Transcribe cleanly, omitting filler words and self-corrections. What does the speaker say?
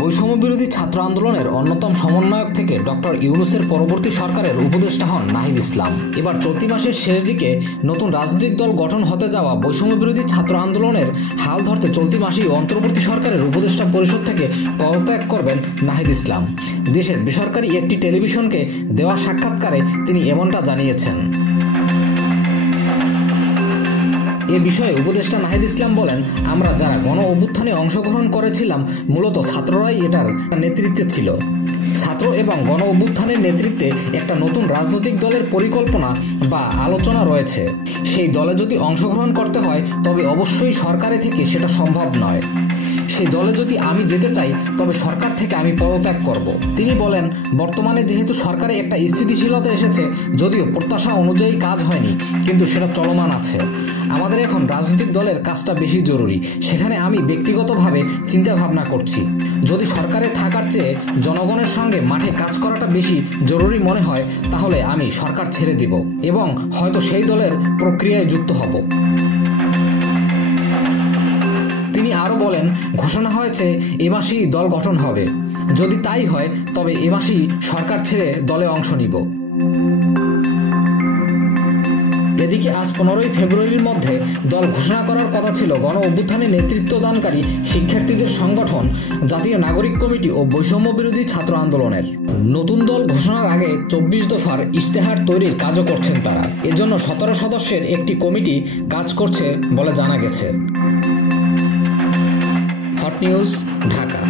বৈষম্য বিরোধী ছাত্র আন্দোলনের অন্যতম সমন্বয়ক থেকে ডক্টর ইউনূসের পরবর্তী সরকারের উপদেষ্টা হন নাহিদ ইসলাম। এবার চলতি মাসের শেষ দিকে নতুন রাজনৈতিক দল গঠন হতে যাওয়া বৈষম্য বিরোধী ছাত্র আন্দোলনের হাল ধরতে চলতি মাসেই অন্তর্বর্তী সরকারের উপদেষ্টা পরিষদ থেকে পদত্যাগ করবেন নাহিদ ইসলাম। দেশের বেসরকারি একটি টেলিভিশনকে দেওয়া সাক্ষাৎকারে তিনি এমনটা জানিয়েছেন। এ বিষয়ে উপদেষ্টা নাহিদ ইসলাম বলেন, আমরা যারা গণ অভ্যুত্থানে অংশগ্রহণ করেছিলাম মূলত ছাত্ররাই এটার নেতৃত্বে ছিল। ছাত্র এবং গণ অভ্যুত্থানের নেতৃত্বে একটা নতুন রাজনৈতিক দলের পরিকল্পনা বা আলোচনা রয়েছে। সেই দলে যদি অংশগ্রহণ করতে হয় তবে অবশ্যই সরকারে থেকে সেটা সম্ভব নয়। সেই দলে যদি আমি যেতে চাই তবে সরকার থেকে আমি পদত্যাগ করব। তিনি বলেন, বর্তমানে যেহেতু সরকারে একটা স্থিতিশীলতা এসেছে, যদিও প্রত্যাশা অনুযায়ী কাজ হয়নি, কিন্তু সেটা চলমান আছে। আমাদের এখন রাজনৈতিক দলের কাজটা বেশি জরুরি। সেখানে আমি ব্যক্তিগতভাবে চিন্তা ভাবনা করছি। যদি সরকারে থাকার চেয়ে জনগণের সঙ্গে মাঠে কাজ করাটা বেশি জরুরি মনে হয় তাহলে আমি সরকার ছেড়ে দিব এবং হয়তো সেই দলের প্রক্রিয়ায় যুক্ত হব। তিনি আরও বলেন, ঘোষণা হয়েছে এ মাসেই দল গঠন হবে। যদি তাই হয় তবে এ মাসেই সরকার ছেড়ে দলে অংশ নিব। এদিকে আজ 15ই ফেব্রুয়ারির মধ্যে দল ঘোষণা করার কথা ছিল গণ অভ্যুত্থানে নেতৃত্বদানকারী শিক্ষার্থীদের সংগঠন জাতীয় নাগরিক কমিটি ও বৈষম্য বিরোধী ছাত্র আন্দোলনের। নতুন দল ঘোষণার আগে 24 দফার ইশতেহার তৈরির কাজও করছেন তারা। এজন্য 17 সদস্যের একটি কমিটি কাজ করছে বলে জানা গেছে। Hot news, Dhaka.